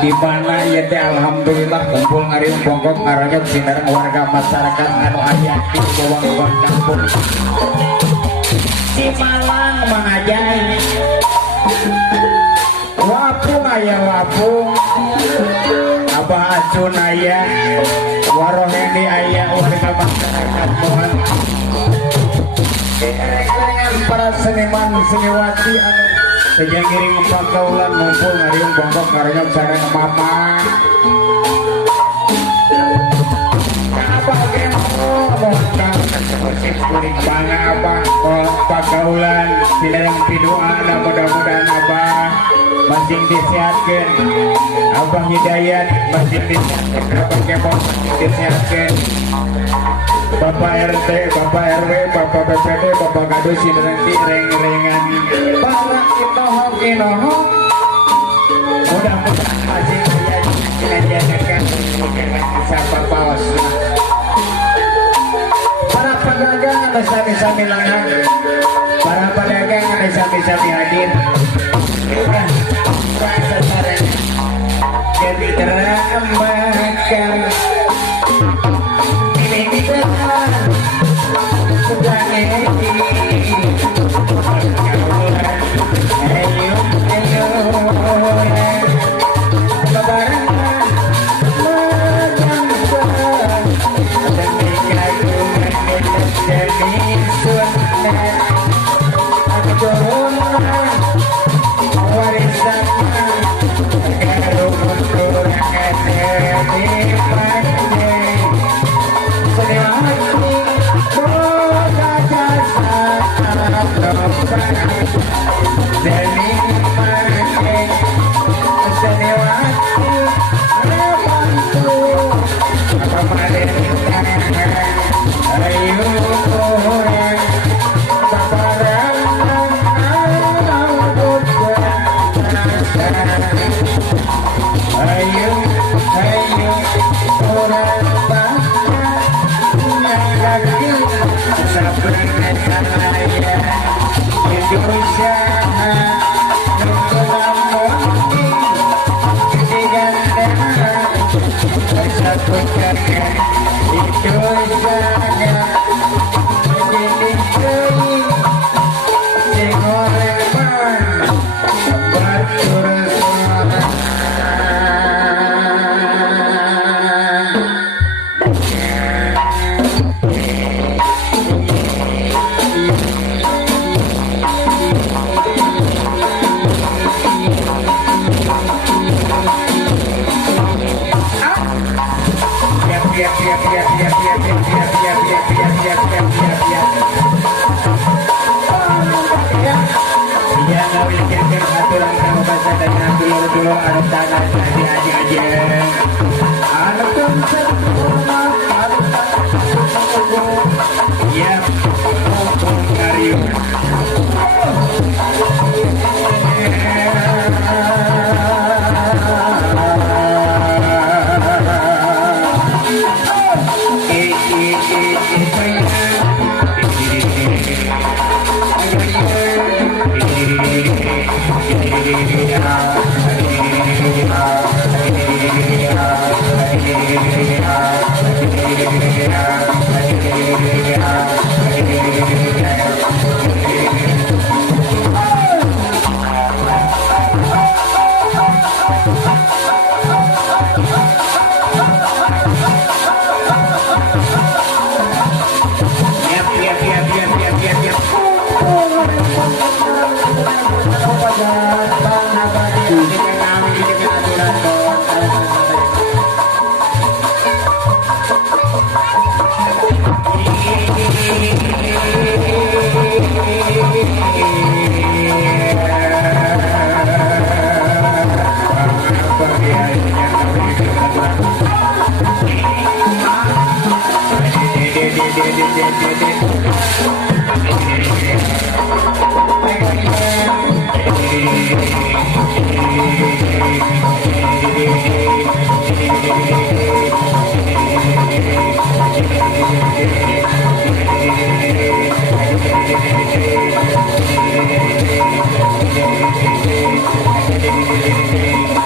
Di mana ya teh alhamdulillah kumpul ngariung bongkok ngaranyok sinareng warga masyarakat anu aya di bawah kampung di Malang mangajai wapung aya wapung abah acun aya waroheni aya warga masyarakat mohon dengan para seniman seniwati anu sejak ngiring pagaulan ngumpul ngariung bongkok ngaranyok sareng mama abah gemo mohon musik kuring bangga abah pagaulan sinareng pidoan mudah-mudahan abah masih disehatkan abah hidayat masih disehatkan abah gemo masih disehatkan Bapak RT, Bapak RW, Bapak BPD, Bapak Gaduh nanti reng-rengan para inohong mudah-mudahan masih menjadikan siapa paus para pedagang ada sami-sami lanang para pedagang ada sami-sami hadir rasa sarang jadi teramakan Yeah. Thank you.